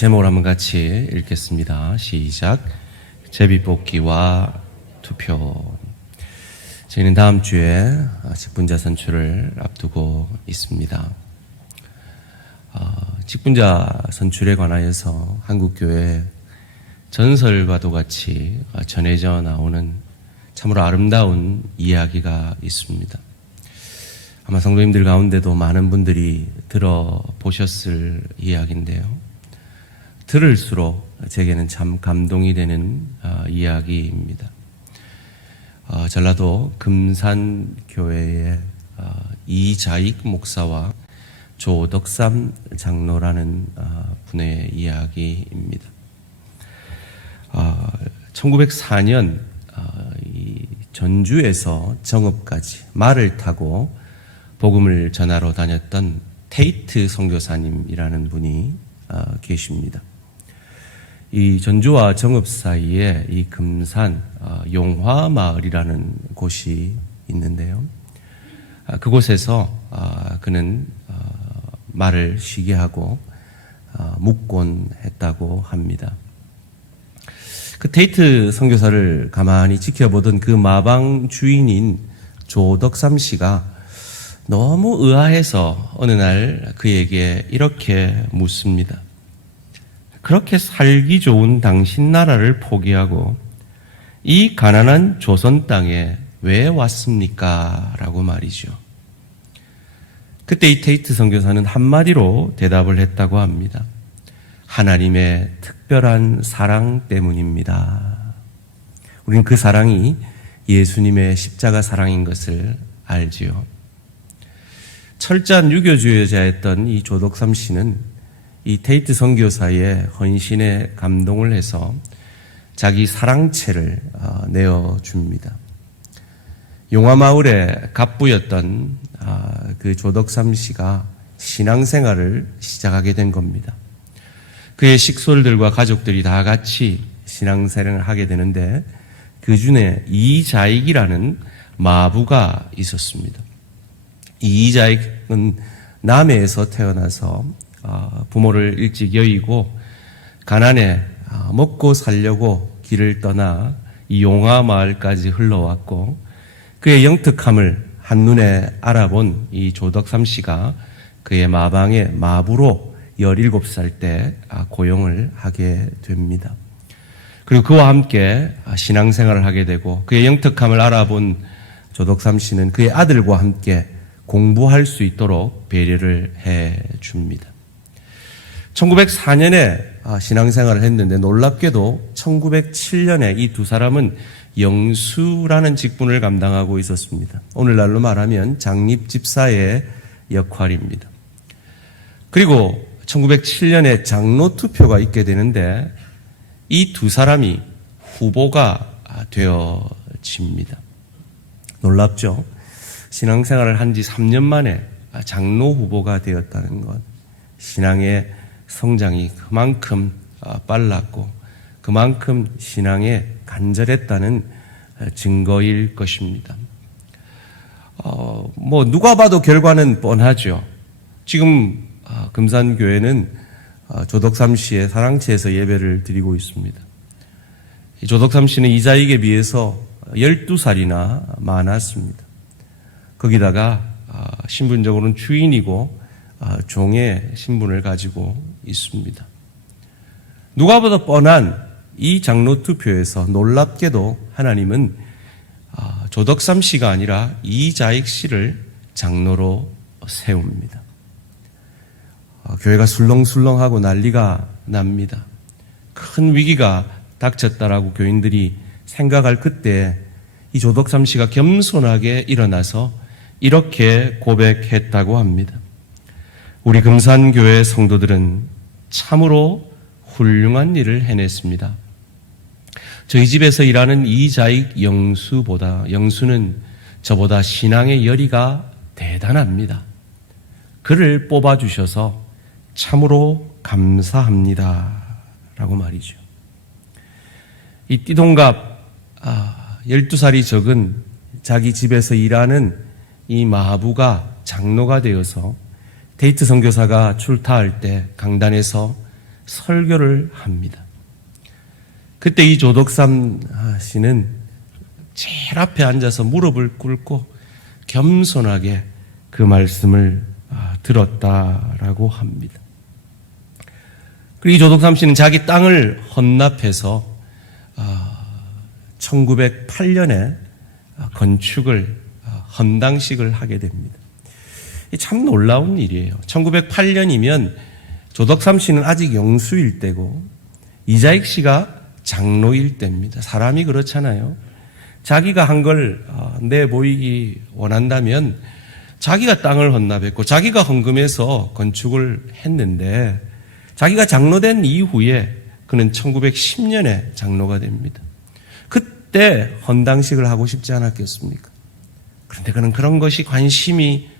제목을 한번 같이 읽겠습니다. 시작. 제비뽑기와 투표. 저희는 다음 주에 직분자 선출을 앞두고 있습니다. 직분자 선출에 관하여서 한국교회 전설과도 같이 전해져 나오는 참으로 아름다운 이야기가 있습니다. 아마 성도님들 가운데도 많은 분들이 들어보셨을 이야기인데요. 들을수록 제게는 참 감동이 되는 이야기입니다. 전라도 금산교회의 이자익 목사와 조덕삼 장로라는 분의 이야기입니다. 1904년 전주에서 정읍까지 말을 타고 복음을 전하러 다녔던 테이트 선교사님이라는 분이 계십니다. 이 전주와 정읍 사이에 이 금산 용화마을이라는 곳이 있는데요. 그곳에서 그는 말을 쉬게 하고 묵곤 했다고 합니다. 그 테이트 선교사를 가만히 지켜보던 그 마방 주인인 조덕삼 씨가 너무 의아해서 어느 날 그에게 이렇게 묻습니다. 그렇게 살기 좋은 당신 나라를 포기하고 이 가난한 조선 땅에 왜 왔습니까? 라고 말이죠. 그때 이 테이트 선교사는 한마디로 대답을 했다고 합니다. 하나님의 특별한 사랑 때문입니다. 우리는 그 사랑이 예수님의 십자가 사랑인 것을 알지요. 철저한 유교주의자였던 이 조덕삼 씨는 이 테이트 선교사의 헌신에 감동을 해서 자기 사랑채를 내어줍니다. 용화마을의 갑부였던 그 조덕삼 씨가 신앙생활을 시작하게 된 겁니다. 그의 식솔들과 가족들이 다 같이 신앙생활을 하게 되는데 그 중에 이자익이라는 마부가 있었습니다. 이자익은 남해에서 태어나서 부모를 일찍 여의고 가난에 먹고 살려고 길을 떠나 이 용화마을까지 흘러왔고 그의 영특함을 한눈에 알아본 이 조덕삼 씨가 그의 마방의 마부로 17살 때 고용을 하게 됩니다. 그리고 그와 함께 신앙생활을 하게 되고 그의 영특함을 알아본 조덕삼 씨는 그의 아들과 함께 공부할 수 있도록 배려를 해 줍니다. 1904년에 신앙생활을 했는데 놀랍게도 1907년에 이 두 사람은 영수라는 직분을 감당하고 있었습니다. 오늘날로 말하면 장립집사의 역할입니다. 그리고 1907년에 장로 투표가 있게 되는데 이 두 사람이 후보가 되어집니다. 놀랍죠? 신앙생활을 한 지 3년 만에 장로 후보가 되었다는 것. 신앙의 성장이 그만큼 빨랐고 그만큼 신앙에 간절했다는 증거일 것입니다. 누가 봐도 결과는 뻔하죠. 지금 금산교회는 조덕삼 씨의 사랑채에서 예배를 드리고 있습니다. 조덕삼 씨는 이자익에 비해서 12살이나 많았습니다. 거기다가 신분적으로는 주인이고 종의 신분을 가지고 있습니다. 누가 봐도 뻔한 이 장로 투표에서 놀랍게도 하나님은 조덕삼 씨가 아니라 이자익 씨를 장로로 세웁니다. 교회가 술렁술렁하고 난리가 납니다. 큰 위기가 닥쳤다라고 교인들이 생각할 그때 이 조덕삼 씨가 겸손하게 일어나서 이렇게 고백했다고 합니다. 우리 금산교회 성도들은 참으로 훌륭한 일을 해냈습니다. 저희 집에서 일하는 이자익 영수는 저보다 신앙의 열의가 대단합니다. 그를 뽑아주셔서 참으로 감사합니다. 라고 말이죠. 이 띠동갑 12살이 적은 자기 집에서 일하는 이 마부가 장로가 되어서 테이트 선교사가 출타할 때 강단에서 설교를 합니다. 그때 이 조덕삼 씨는 제일 앞에 앉아서 무릎을 꿇고 겸손하게 그 말씀을 들었다라고 합니다. 그리고 이 조덕삼 씨는 자기 땅을 헌납해서 1908년에 건축을 헌당식을 하게 됩니다. 참 놀라운 일이에요. 1908년이면 조덕삼 씨는 아직 영수일 때고 이자익 씨가 장로일 때입니다. 사람이 그렇잖아요. 자기가 한 걸 내보이기 원한다면 자기가 땅을 헌납했고 자기가 헌금해서 건축을 했는데 자기가 장로된 이후에 그는 1910년에 장로가 됩니다. 그때 헌당식을 하고 싶지 않았겠습니까? 그런데 그는 그런 것이 관심이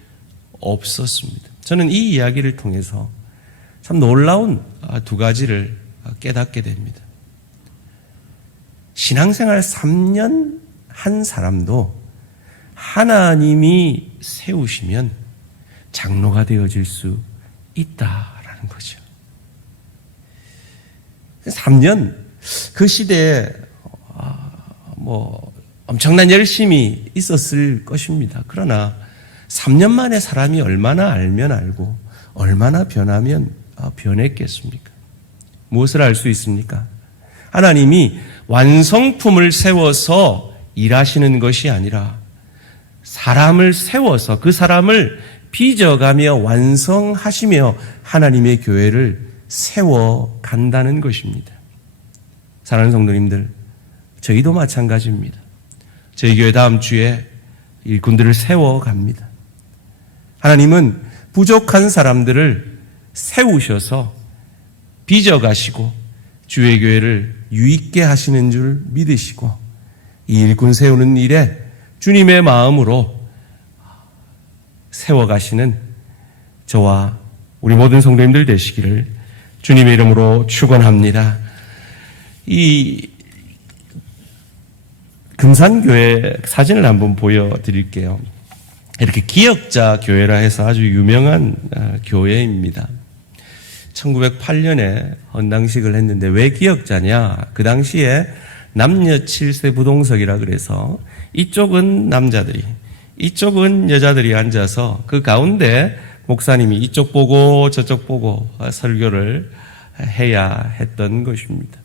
없었습니다. 저는 이 이야기를 통해서 참 놀라운 두 가지를 깨닫게 됩니다. 신앙생활 3년 한 사람도 하나님이 세우시면 장로가 되어질 수 있다라는 거죠. 3년, 그 시대에 엄청난 열심이 있었을 것입니다. 그러나 3년 만에 사람이 얼마나 알면 알고 얼마나 변하면 변했겠습니까? 무엇을 알 수 있습니까? 하나님이 완성품을 세워서 일하시는 것이 아니라 사람을 세워서 그 사람을 빚어가며 완성하시며 하나님의 교회를 세워간다는 것입니다. 사랑하는 성도님들, 저희도 마찬가지입니다. 저희 교회 다음 주에 일꾼들을 세워갑니다. 하나님은 부족한 사람들을 세우셔서 빚어가시고 주의 교회를 유익게 하시는 줄 믿으시고 이 일꾼 세우는 일에 주님의 마음으로 세워가시는 저와 우리 모든 성도님들 되시기를 주님의 이름으로 축원합니다. 이 금산교회 사진을 한번 보여드릴게요. 이렇게 기역자 교회라 해서 아주 유명한 교회입니다. 1908년에 헌당식을 했는데 왜 기역자냐? 그 당시에 남녀 7세 부동석이라 그래서 이쪽은 남자들이, 이쪽은 여자들이 앉아서 그 가운데 목사님이 이쪽 보고 저쪽 보고 설교를 해야 했던 것입니다.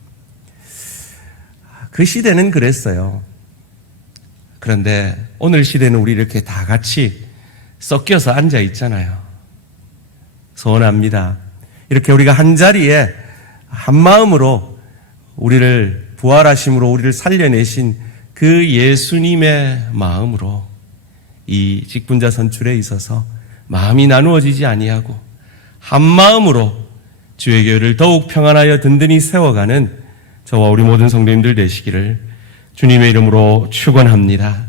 그 시대는 그랬어요. 그런데 오늘 시대는 우리 이렇게 다 같이 섞여서 앉아 있잖아요. 소원합니다. 이렇게 우리가 한 자리에 한 마음으로 우리를 부활하심으로 우리를 살려내신 그 예수님의 마음으로 이 직분자 선출에 있어서 마음이 나누어지지 아니하고 한 마음으로 주의 교회를 더욱 평안하여 든든히 세워가는 저와 우리 모든 성도님들 되시기를 주님의 이름으로 축원합니다.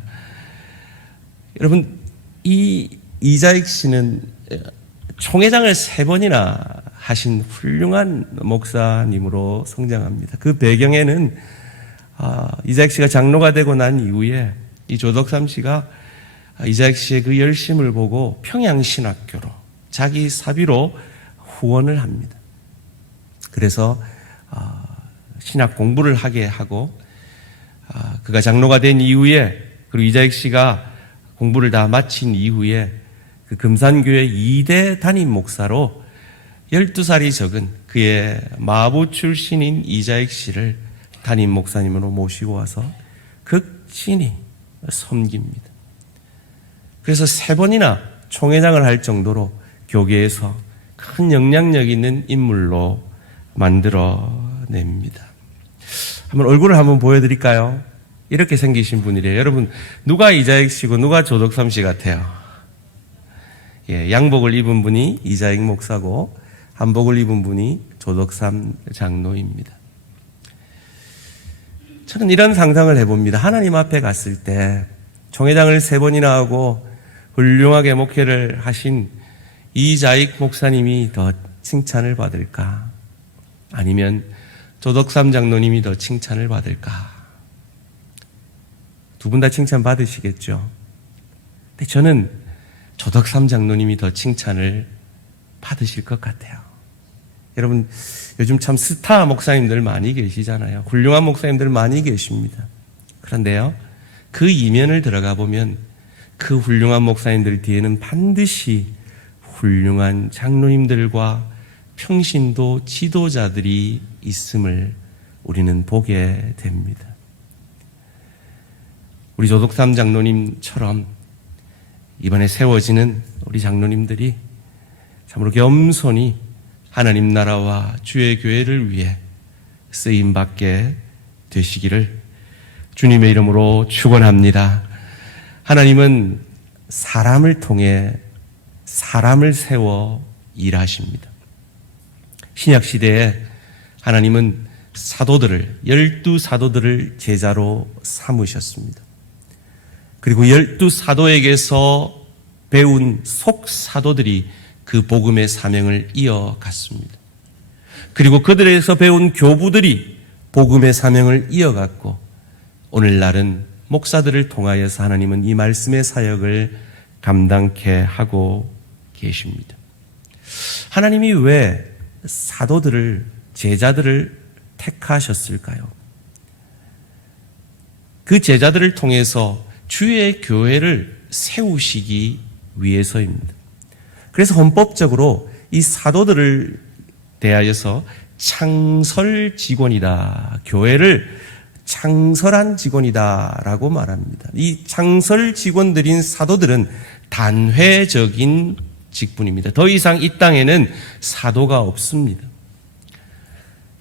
여러분, 이 이자익 씨는 총회장을 3번이나 하신 훌륭한 목사님으로 성장합니다. 그 배경에는 이자익 씨가 장로가 되고 난 이후에 이 조덕삼 씨가 이자익 씨의 그 열심을 보고 평양신학교로 자기 사비로 후원을 합니다. 그래서 신학 공부를 하게 하고 그가 장로가 된 이후에 그리고 이자익 씨가 공부를 다 마친 이후에 그 금산교회 2대 담임 목사로 12살이 적은 그의 마부 출신인 이자익 씨를 담임 목사님으로 모시고 와서 극진히 섬깁니다. 그래서 3번이나 총회장을 할 정도로 교계에서 큰 영향력 있는 인물로 만들어냅니다. 한번 얼굴을 한번 보여드릴까요? 이렇게 생기신 분이래요. 여러분, 누가 이자익 씨고 누가 조덕삼 씨 같아요? 예, 양복을 입은 분이 이자익 목사고 한복을 입은 분이 조덕삼 장로입니다. 저는 이런 상상을 해봅니다. 하나님 앞에 갔을 때 총회장을 3번이나 하고 훌륭하게 목회를 하신 이자익 목사님이 더 칭찬을 받을까? 아니면 조덕삼 장로님이 더 칭찬을 받을까? 두 분 다 칭찬 받으시겠죠? 근데 저는 조덕삼 장로님이 더 칭찬을 받으실 것 같아요. 여러분, 요즘 참 스타 목사님들 많이 계시잖아요. 훌륭한 목사님들 많이 계십니다. 그런데요, 그 이면을 들어가 보면 그 훌륭한 목사님들 뒤에는 반드시 훌륭한 장로님들과 평신도 지도자들이 있음을 우리는 보게 됩니다. 우리 조덕삼 장로님처럼 이번에 세워지는 우리 장로님들이 참으로 겸손히 하나님 나라와 주의 교회를 위해 쓰임받게 되시기를 주님의 이름으로 축원합니다. 하나님은 사람을 통해 사람을 세워 일하십니다. 신약시대에 하나님은 사도들을, 12사도들을 제자로 삼으셨습니다. 그리고 12사도에게서 배운 속사도들이 그 복음의 사명을 이어갔습니다. 그리고 그들에게서 배운 교부들이 복음의 사명을 이어갔고, 오늘날은 목사들을 통하여서 하나님은 이 말씀의 사역을 감당케 하고 계십니다. 하나님이 왜 사도들을, 제자들을 택하셨을까요? 그 제자들을 통해서 주의 교회를 세우시기 위해서입니다. 그래서 헌법적으로 이 사도들을 대하여서 창설 직원이다, 교회를 창설한 직원이다라고 말합니다. 이 창설 직원들인 사도들은 단회적인 직분입니다. 더 이상 이 땅에는 사도가 없습니다.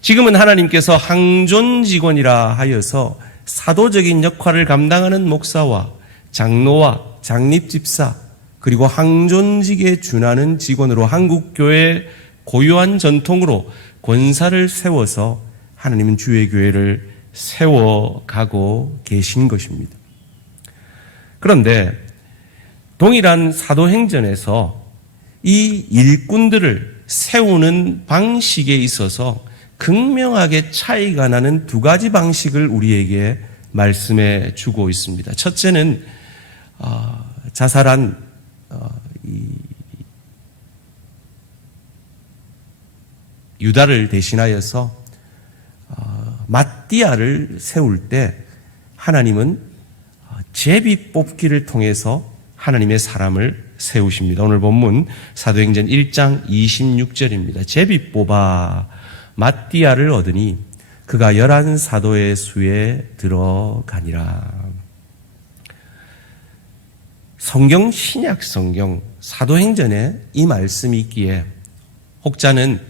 지금은 하나님께서 항존 직원이라 하여서 사도적인 역할을 감당하는 목사와 장로와 장립집사, 그리고 항존직에 준하는 직원으로 한국교회의 고유한 전통으로 권사를 세워서 하나님은 주의 교회를 세워가고 계신 것입니다. 그런데 동일한 사도행전에서 이 일꾼들을 세우는 방식에 있어서 극명하게 차이가 나는 두 가지 방식을 우리에게 말씀해 주고 있습니다. 첫째는 자살한 유다를 대신하여서 마띠아를 세울 때 하나님은 제비 뽑기를 통해서 하나님의 사람을 세우십니다. 오늘 본문 사도행전 1장 26절입니다. 제비 뽑아 마띠아를 얻으니 그가 11사도의 수에 들어가니라. 성경, 신약 성경, 사도행전에 이 말씀이 있기에 혹자는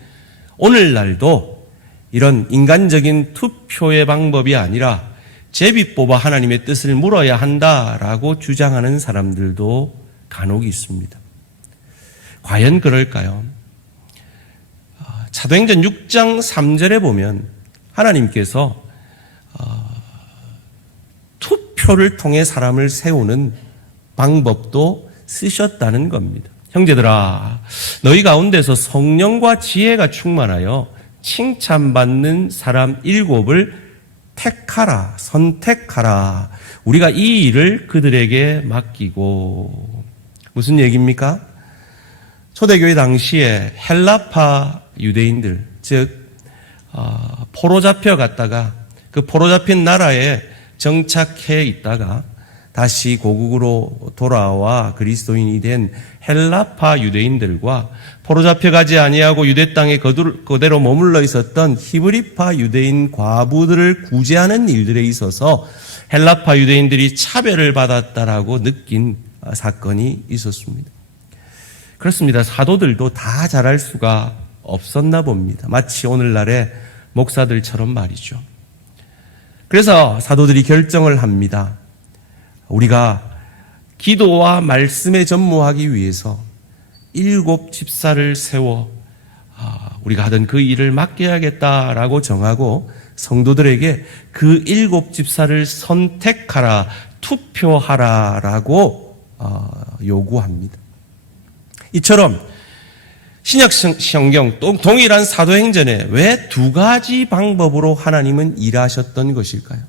오늘날도 이런 인간적인 투표의 방법이 아니라 제비 뽑아 하나님의 뜻을 물어야 한다라고 주장하는 사람들도 간혹 있습니다. 과연 그럴까요? 사도행전 6장 3절에 보면 하나님께서 투표를 통해 사람을 세우는 방법도 쓰셨다는 겁니다. 형제들아, 너희 가운데서 성령과 지혜가 충만하여 칭찬받는 사람 7을 택하라, 선택하라. 우리가 이 일을 그들에게 맡기고. 무슨 얘기입니까? 초대교회 당시에 헬라파 유대인들, 즉 포로 잡혀갔다가 그 포로 잡힌 나라에 정착해 있다가 다시 고국으로 돌아와 그리스도인이 된 헬라파 유대인들과 포로 잡혀가지 아니하고 유대 땅에 그대로 머물러 있었던 히브리파 유대인 과부들을 구제하는 일들에 있어서 헬라파 유대인들이 차별을 받았다라고 느낀 사건이 있었습니다. 그렇습니다. 사도들도 다 잘할 수가 없었나 봅니다. 마치 오늘날의 목사들처럼 말이죠. 그래서 사도들이 결정을 합니다. 우리가 기도와 말씀에 전무하기 위해서 7 집사를 세워 우리가 하던 그 일을 맡겨야겠다라고 정하고 성도들에게 그 7 집사를 선택하라, 투표하라라고 요구합니다. 이처럼 신약 성경 또 동일한 사도행전에 왜 2가지 방법으로 하나님은 일하셨던 것일까요?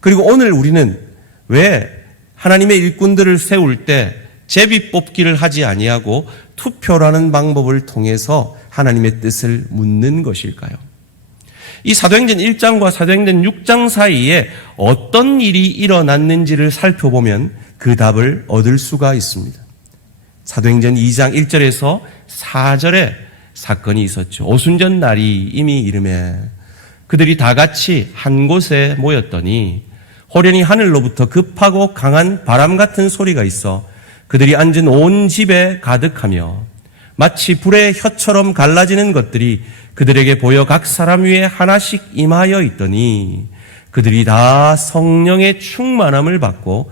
그리고 오늘 우리는 왜 하나님의 일꾼들을 세울 때 제비 뽑기를 하지 아니하고 투표라는 방법을 통해서 하나님의 뜻을 묻는 것일까요? 이 사도행전 1장과 사도행전 6장 사이에 어떤 일이 일어났는지를 살펴보면 그 답을 얻을 수가 있습니다. 사도행전 2장 1절에서 4절에 사건이 있었죠. 오순절 날이 이미 이름에 그들이 다 같이 한 곳에 모였더니 호련히 하늘로부터 급하고 강한 바람 같은 소리가 있어 그들이 앉은 온 집에 가득하며 마치 불의 혀처럼 갈라지는 것들이 그들에게 보여 각 사람 위에 하나씩 임하여 있더니 그들이 다 성령의 충만함을 받고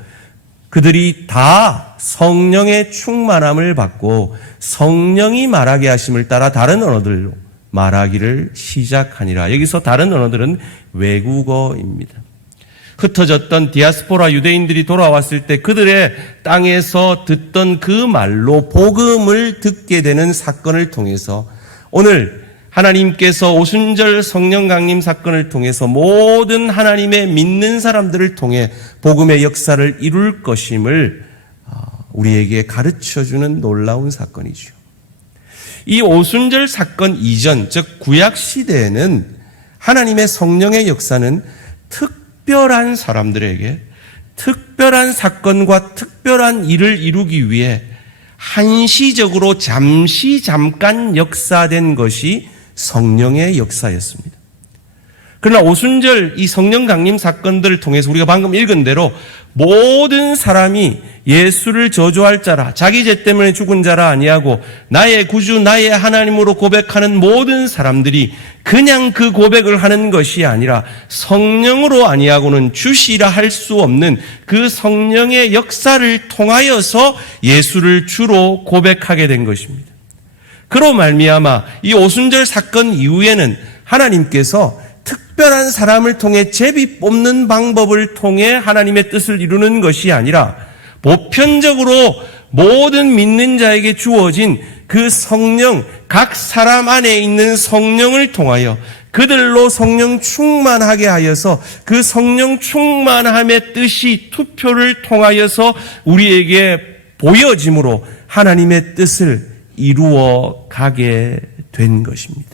성령이 말하게 하심을 따라 다른 언어들로 말하기를 시작하니라. 여기서 다른 언어들은 외국어입니다. 흩어졌던 디아스포라 유대인들이 돌아왔을 때 그들의 땅에서 듣던 그 말로 복음을 듣게 되는 사건을 통해서 오늘 하나님께서 오순절 성령 강림 사건을 통해서 모든 하나님의 믿는 사람들을 통해 복음의 역사를 이룰 것임을 우리에게 가르쳐주는 놀라운 사건이죠. 이 오순절 사건 이전, 즉 구약 시대에는 하나님의 성령의 역사는 특별한 사람들에게 특별한 사건과 특별한 일을 이루기 위해 한시적으로 잠깐 역사된 것이 성령의 역사였습니다. 그러나 오순절 이 성령 강림 사건들을 통해서 우리가 방금 읽은 대로 모든 사람이 예수를 저주할 자라, 자기 죄 때문에 죽은 자라 아니하고 나의 구주 나의 하나님으로 고백하는 모든 사람들이 그냥 그 고백을 하는 것이 아니라 성령으로 아니하고는 주시라 할 수 없는 그 성령의 역사를 통하여서 예수를 주로 고백하게 된 것입니다. 그로 말미암아 이 오순절 사건 이후에는 하나님께서 특별한 사람을 통해 제비 뽑는 방법을 통해 하나님의 뜻을 이루는 것이 아니라 보편적으로 모든 믿는 자에게 주어진 그 성령, 각 사람 안에 있는 성령을 통하여 그들로 성령 충만하게 하여서 그 성령 충만함의 뜻이 투표를 통하여서 우리에게 보여짐으로 하나님의 뜻을 이루어 가게 된 것입니다.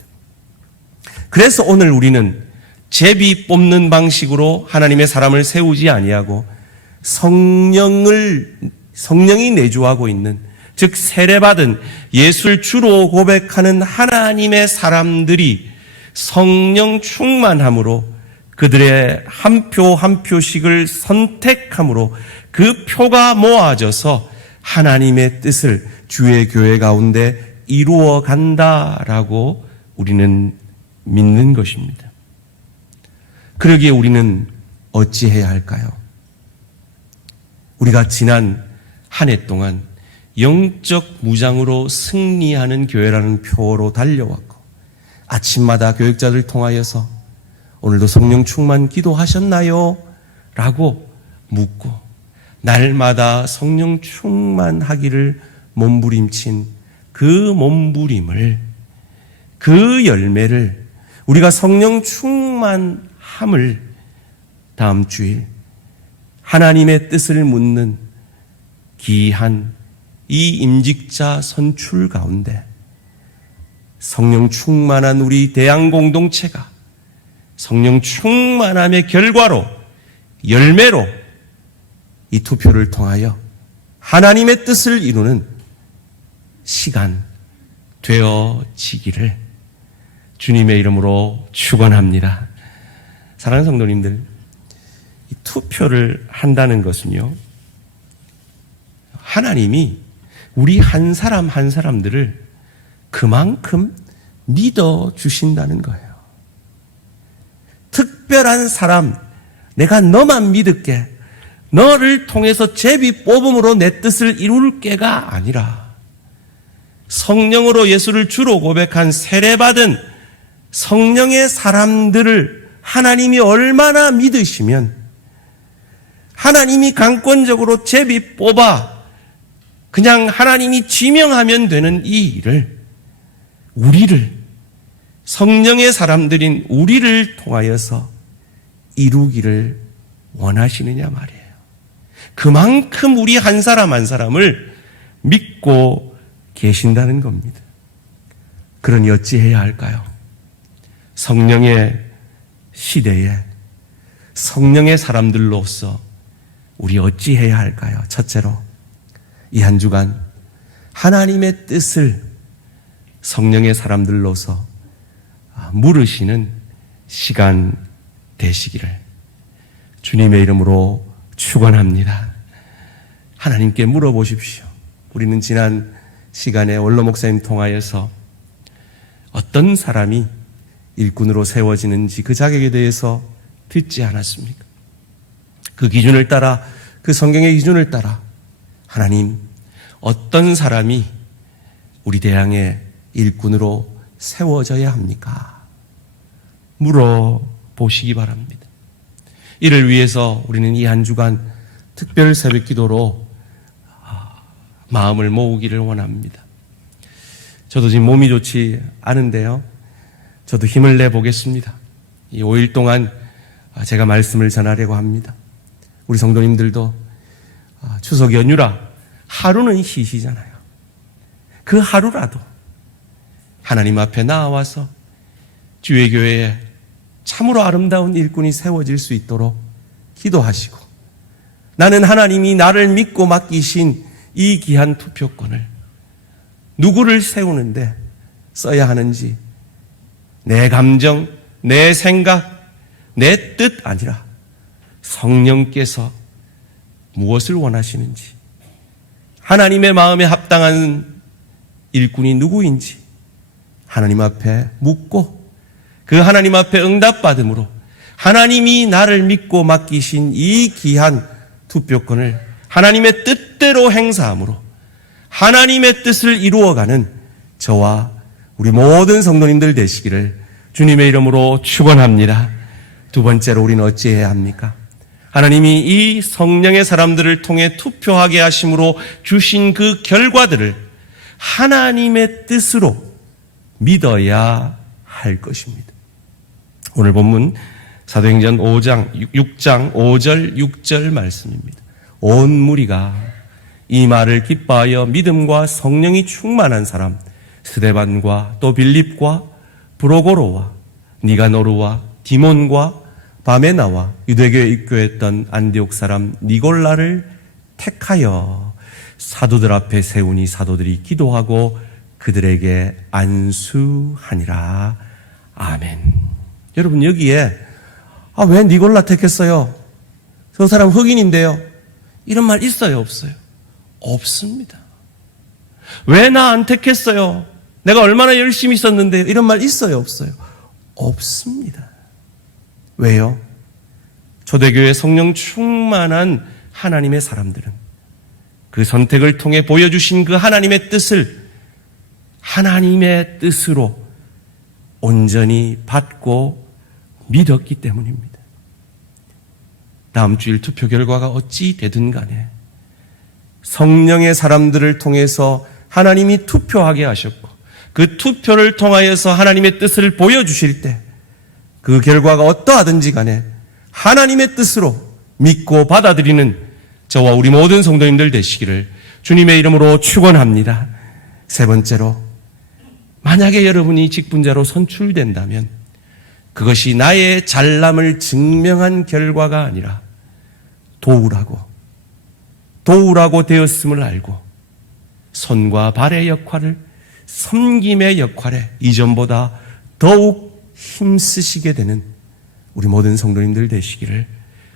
그래서 오늘 우리는 제비 뽑는 방식으로 하나님의 사람을 세우지 아니하고 성령이 내주하고 있는, 즉 세례받은 예수를 주로 고백하는 하나님의 사람들이 성령 충만함으로 그들의 한 표 한 표씩을 선택함으로 그 표가 모아져서 하나님의 뜻을 주의 교회 가운데 이루어 간다라고 우리는 믿는 것입니다. 그러기에 우리는 어찌해야 할까요? 우리가 지난 한 해 동안 영적 무장으로 승리하는 교회라는 표로 달려왔고 아침마다 교육자들 통하여서 오늘도 성령 충만 기도하셨나요? 라고 묻고 날마다 성령 충만하기를 몸부림친 그 몸부림을, 그 열매를 우리가 성령 충만함을 다음 주일 하나님의 뜻을 묻는 귀한 이 임직자 선출 가운데 성령 충만한 우리 대양 공동체가 성령 충만함의 결과로, 열매로 이 투표를 통하여 하나님의 뜻을 이루는 시간 되어지기를 주님의 이름으로 축원합니다. 사랑하는 성도님들, 이 투표를 한다는 것은요, 하나님이 우리 한 사람 한 사람들을 그만큼 믿어주신다는 거예요. 특별한 사람, 내가 너만 믿을게, 너를 통해서 제비 뽑음으로 내 뜻을 이룰게가 아니라 성령으로 예수를 주로 고백한 세례받은 성령의 사람들을 하나님이 얼마나 믿으시면 하나님이 강권적으로 제비 뽑아 그냥 하나님이 지명하면 되는 이 일을 우리를, 성령의 사람들인 우리를 통하여서 이루기를 원하시느냐 말이에요. 그만큼 우리 한 사람 한 사람을 믿고 계신다는 겁니다. 그러니 어찌해야 할까요? 성령의 시대에 성령의 사람들로서 우리 어찌해야 할까요? 첫째로, 이 한 주간 하나님의 뜻을 성령의 사람들로서 물으시는 시간 되시기를 주님의 이름으로 축원합니다. 하나님께 물어보십시오. 우리는 지난 시간에 원로 목사님 통하여서 어떤 사람이 일꾼으로 세워지는지 그 자격에 대해서 듣지 않았습니까? 그 기준을 따라, 그 성경의 기준을 따라 하나님, 어떤 사람이 우리 대항의 일꾼으로 세워져야 합니까? 물어보시기 바랍니다. 이를 위해서 우리는 이 한 주간 특별 새벽 기도로 마음을 모으기를 원합니다. 저도 지금 몸이 좋지 않은데요, 저도 힘을 내보겠습니다. 이 5일 동안 제가 말씀을 전하려고 합니다. 우리 성도님들도 추석 연휴라 하루는 쉬시잖아요. 그 하루라도 하나님 앞에 나와서 주의 교회에 참으로 아름다운 일꾼이 세워질 수 있도록 기도하시고, 나는 하나님이 나를 믿고 맡기신 이 귀한 투표권을 누구를 세우는데 써야 하는지 내 감정, 내 생각, 내 뜻 아니라 성령께서 무엇을 원하시는지, 하나님의 마음에 합당한 일꾼이 누구인지 하나님 앞에 묻고, 그 하나님 앞에 응답받음으로 하나님이 나를 믿고 맡기신 이 귀한 투표권을 하나님의 뜻대로 행사함으로 하나님의 뜻을 이루어가는 저와 우리 모든 성도님들 되시기를 주님의 이름으로 축원합니다. 두 번째로, 우리는 어찌해야 합니까? 하나님이 이 성령의 사람들을 통해 투표하게 하심으로 주신 그 결과들을 하나님의 뜻으로 믿어야 할 것입니다. 오늘 본문 사도행전 6장 5절 6절 말씀입니다. 온 무리가 이 말을 기뻐하여 믿음과 성령이 충만한 사람 스데반과 또 빌립과 브로고로와 니가노르와 디몬과 바메나와 유대교에 입교했던 안디옥 사람 니골라를 택하여 사도들 앞에 세우니 사도들이 기도하고 그들에게 안수하니라. 아멘. 여러분, 여기에 왜 니골라 택했어요? 저 사람 흑인인데요. 이런 말 있어요, 없어요? 없습니다. 왜 나 안 택했어요? 내가 얼마나 열심히 있었는데요. 이런 말 있어요, 없어요? 없습니다. 왜요? 초대교회 성령 충만한 하나님의 사람들은 그 선택을 통해 보여주신 그 하나님의 뜻을 하나님의 뜻으로 온전히 받고 믿었기 때문입니다. 다음 주일 투표 결과가 어찌 되든 간에 성령의 사람들을 통해서 하나님이 투표하게 하셨고, 그 투표를 통하여서 하나님의 뜻을 보여주실 때 그 결과가 어떠하든지 간에 하나님의 뜻으로 믿고 받아들이는 저와 우리 모든 성도님들 되시기를 주님의 이름으로 축원합니다. 세 번째로, 만약에 여러분이 직분자로 선출된다면 그것이 나의 잘남을 증명한 결과가 아니라 도우라고 되었음을 알고 손과 발의 역할을, 섬김의 역할에 이전보다 더욱 힘쓰시게 되는 우리 모든 성도님들 되시기를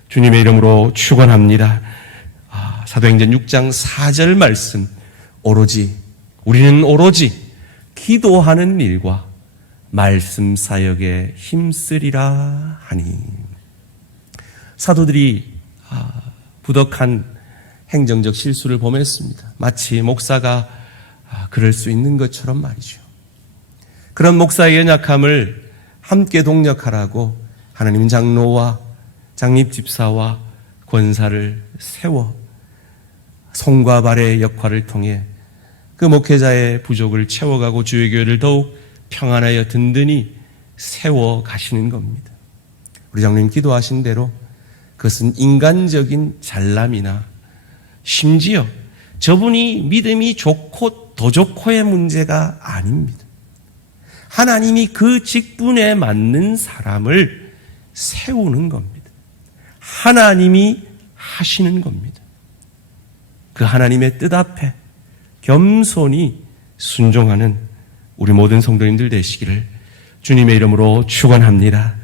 주님의 이름으로 축원합니다. 사도행전 6장 4절 말씀, 우리는 오로지 기도하는 일과 말씀 사역에 힘쓰리라 하니. 사도들이 부덕한 행정적 실수를 범했습니다. 마치 목사가 그럴 수 있는 것처럼 말이죠. 그런 목사의 연약함을 함께 동력하라고 하나님은 장로와 장립집사와 권사를 세워 손과 발의 역할을 통해 그 목회자의 부족을 채워가고 주의 교회를 더욱 평안하여 든든히 세워가시는 겁니다. 우리 장로님 기도하신 대로 그것은 인간적인 잘남이나 심지어 저분이 믿음이 좋고 더 좋고의 문제가 아닙니다. 하나님이 그 직분에 맞는 사람을 세우는 겁니다. 하나님이 하시는 겁니다. 그 하나님의 뜻 앞에 겸손히 순종하는 우리 모든 성도님들 되시기를 주님의 이름으로 축원합니다.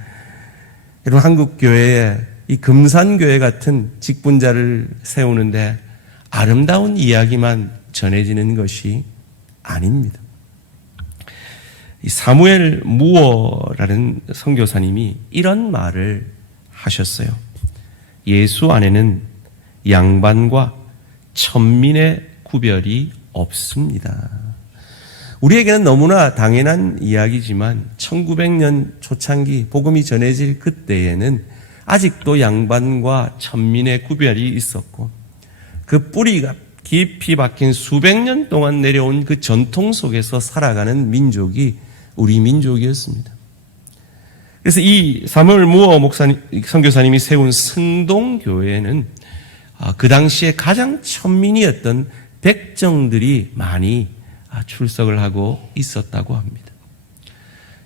여러분, 한국교회에 이 금산교회 같은 직분자를 세우는데 아름다운 이야기만 전해지는 것이 아닙니다. 이 사무엘 무어라는 선교사님이 이런 말을 하셨어요. 예수 안에는 양반과 천민의 구별이 없습니다. 우리에게는 너무나 당연한 이야기지만 1900년 초창기 복음이 전해질 그때에는 아직도 양반과 천민의 구별이 있었고 그 뿌리가 깊이 박힌 수백 년 동안 내려온 그 전통 속에서 살아가는 민족이 우리 민족이었습니다. 그래서 이 사무엘 무어 선교사님이 세운 승동교회는 그 당시에 가장 천민이었던 백정들이 많이 출석을 하고 있었다고 합니다.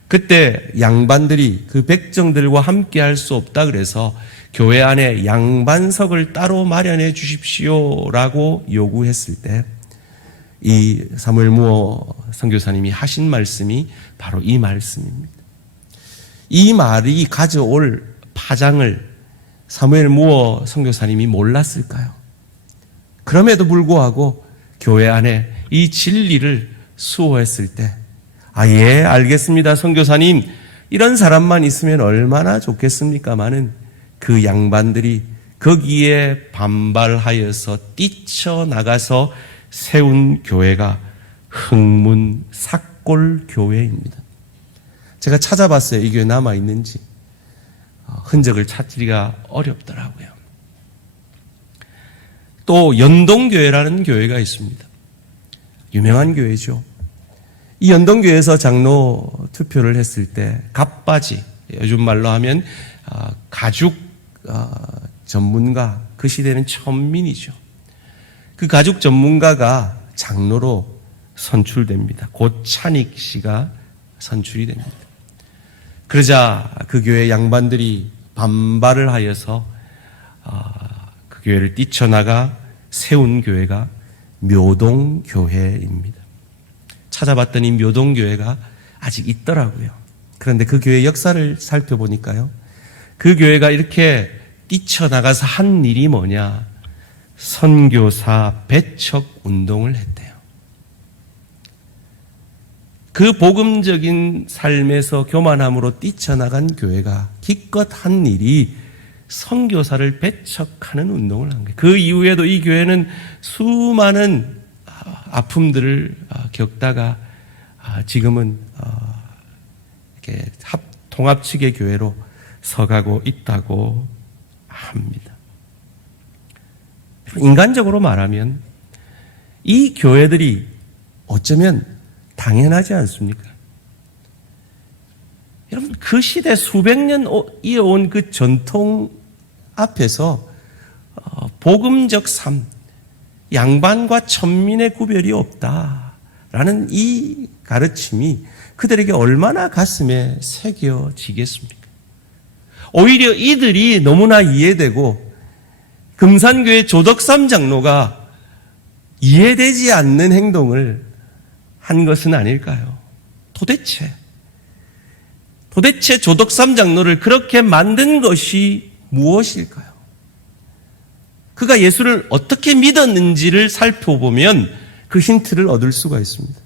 그때 양반들이 그 백정들과 함께 할 수 없다 그래서 교회 안에 양반석을 따로 마련해 주십시오라고 요구했을 때 이 사무엘 무어 선교사님이 하신 말씀이 바로 이 말씀입니다. 이 말이 가져올 파장을 사무엘 무어 선교사님이 몰랐을까요? 그럼에도 불구하고 교회 안에 이 진리를 수호했을 때 예, 알겠습니다, 선교사님. 이런 사람만 있으면 얼마나 좋겠습니까마는 그 양반들이 거기에 반발하여서 뛰쳐나가서 세운 교회가 흥문 삭골 교회입니다. 제가 찾아봤어요. 이 교회 남아있는지. 흔적을 찾기가 어렵더라고요. 또 연동교회라는 교회가 있습니다. 유명한 교회죠. 이 연동교회에서 장로 투표를 했을 때 갑바지, 요즘 말로 하면 가죽 전문가, 그 시대는 천민이죠. 그 가죽 전문가가 장로로 선출됩니다. 고찬익 씨가 선출이 됩니다. 그러자 그 교회 양반들이 반발을 하여서 그 교회를 뛰쳐나가 세운 교회가 묘동교회입니다. 찾아봤더니 묘동교회가 아직 있더라고요. 그런데 그 교회 역사를 살펴보니까요, 그 교회가 이렇게 뛰쳐나가서 한 일이 뭐냐, 선교사 배척 운동을 했대요. 그 복음적인 삶에서 교만함으로 뛰쳐나간 교회가 기껏 한 일이 선교사를 배척하는 운동을 한 거예요. 그 이후에도 이 교회는 수많은 아픔들을 겪다가 지금은 이렇게 통합 측의 교회로 서가고 있다고 합니다. 인간적으로 말하면 이 교회들이 어쩌면 당연하지 않습니까? 여러분, 그 시대 수백 년 이어온 그 전통 앞에서 복음적 삶, 양반과 천민의 구별이 없다라는 이 가르침이 그들에게 얼마나 가슴에 새겨지겠습니까? 오히려 이들이 너무나 이해되고 금산교회 조덕삼 장로가 이해되지 않는 행동을 한 것은 아닐까요? 도대체 조덕삼 장로를 그렇게 만든 것이 무엇일까요? 그가 예수를 어떻게 믿었는지를 살펴보면 그 힌트를 얻을 수가 있습니다.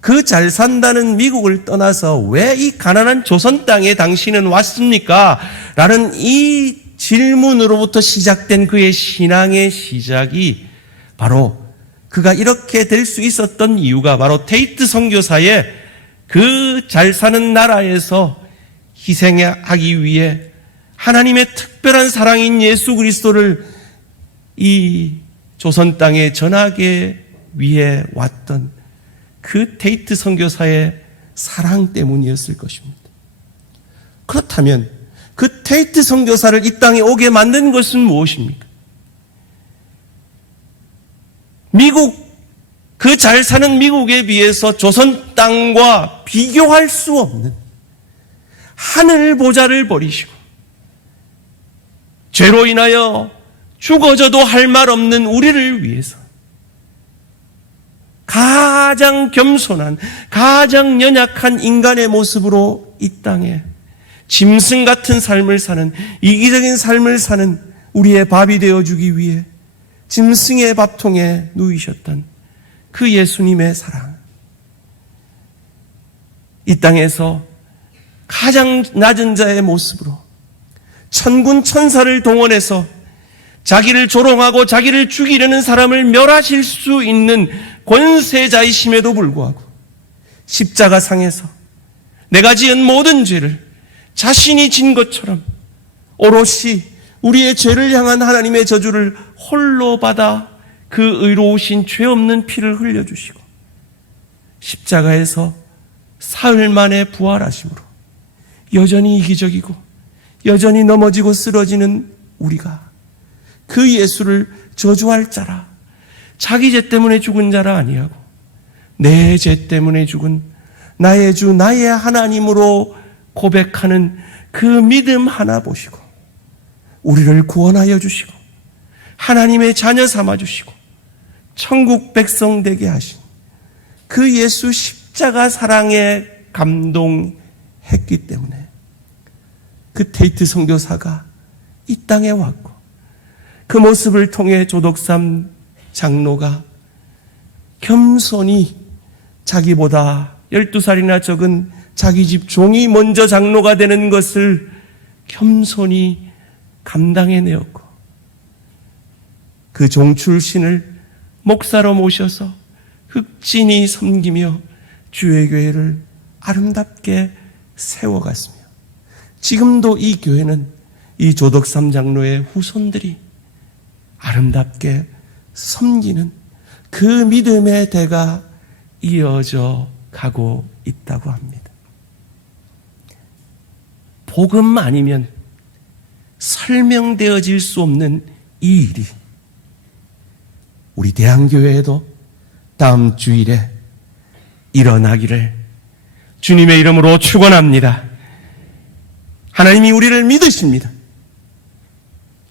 그 잘 산다는 미국을 떠나서 왜 이 가난한 조선 땅에 당신은 왔습니까? 라는 이 질문으로부터 시작된 그의 신앙의 시작이 바로 그가 이렇게 될 수 있었던 이유가 바로 테이트 선교사의 그 잘 사는 나라에서 희생하기 위해 하나님의 특별한 사랑인 예수 그리스도를 이 조선 땅에 전하기 위해 왔던 그 테이트 선교사의 사랑 때문이었을 것입니다. 그렇다면 그 테이트 선교사를 이 땅에 오게 만든 것은 무엇입니까? 미국 그 잘 사는 미국에 비해서 조선 땅과 비교할 수 없는 하늘 보좌를 버리시고 죄로 인하여 죽어져도 할 말 없는 우리를 위해서 가장 겸손한, 가장 연약한 인간의 모습으로 이 땅에 짐승 같은 삶을 사는, 이기적인 삶을 사는 우리의 밥이 되어주기 위해 짐승의 밥통에 누이셨던 그 예수님의 사랑. 이 땅에서 가장 낮은 자의 모습으로 천군 천사를 동원해서 자기를 조롱하고 자기를 죽이려는 사람을 멸하실 수 있는 권세자이심에도 불구하고 십자가상에서 내가 지은 모든 죄를 자신이 진 것처럼 오롯이 우리의 죄를 향한 하나님의 저주를 홀로 받아 그 의로우신 죄 없는 피를 흘려주시고 십자가에서 사흘 만에 부활하심으로 여전히 이기적이고 여전히 넘어지고 쓰러지는 우리가 그 예수를 저주할 자라, 자기 죄 때문에 죽은 자라 아니하고 내 죄 때문에 죽은 나의 주 나의 하나님으로 고백하는 그 믿음 하나 보시고 우리를 구원하여 주시고 하나님의 자녀 삼아 주시고 천국 백성 되게 하신 그 예수 십자가 사랑에 감동했기 때문에 그 테이트 선교사가 이 땅에 왔고 그 모습을 통해 조덕삼 장로가 겸손히 자기보다 12살이나 적은 자기 집 종이 먼저 장로가 되는 것을 겸손히 감당해내었고 그 종 출신을 목사로 모셔서 흑진히 섬기며 주의 교회를 아름답게 세워갔으며 지금도 이 교회는 이 조덕삼 장로의 후손들이 아름답게 섬기는 그 믿음의 대가 이어져 가고 있다고 합니다. 복음 아니면 설명되어질 수 없는 이 일이 우리 대한교회에도 다음 주일에 일어나기를 주님의 이름으로 축원합니다. 하나님이 우리를 믿으십니다.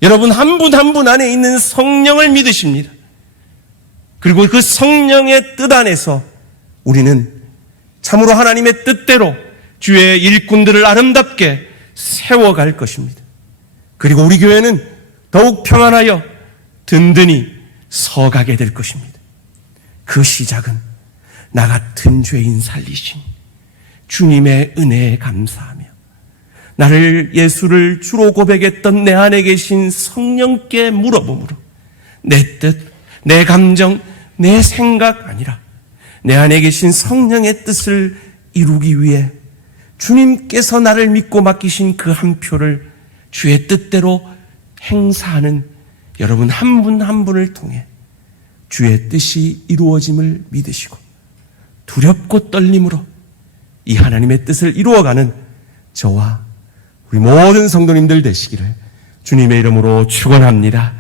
여러분 한 분 한 분 안에 있는 성령을 믿으십니다. 그리고 그 성령의 뜻 안에서 우리는 참으로 하나님의 뜻대로 주의 일꾼들을 아름답게 세워갈 것입니다. 그리고 우리 교회는 더욱 평안하여 든든히 서가게 될 것입니다. 그 시작은 나 같은 죄인 살리신 주님의 은혜에 감사하며 나를 예수를 주로 고백했던 내 안에 계신 성령께 물어봄으로 내 뜻, 내 감정, 내 생각 아니라 내 안에 계신 성령의 뜻을 이루기 위해 주님께서 나를 믿고 맡기신 그 한 표를 주의 뜻대로 행사하는 여러분 한 분 한 분을 통해 주의 뜻이 이루어짐을 믿으시고 두렵고 떨림으로 이 하나님의 뜻을 이루어가는 저와 우리 모든 성도님들 되시기를 주님의 이름으로 축원합니다.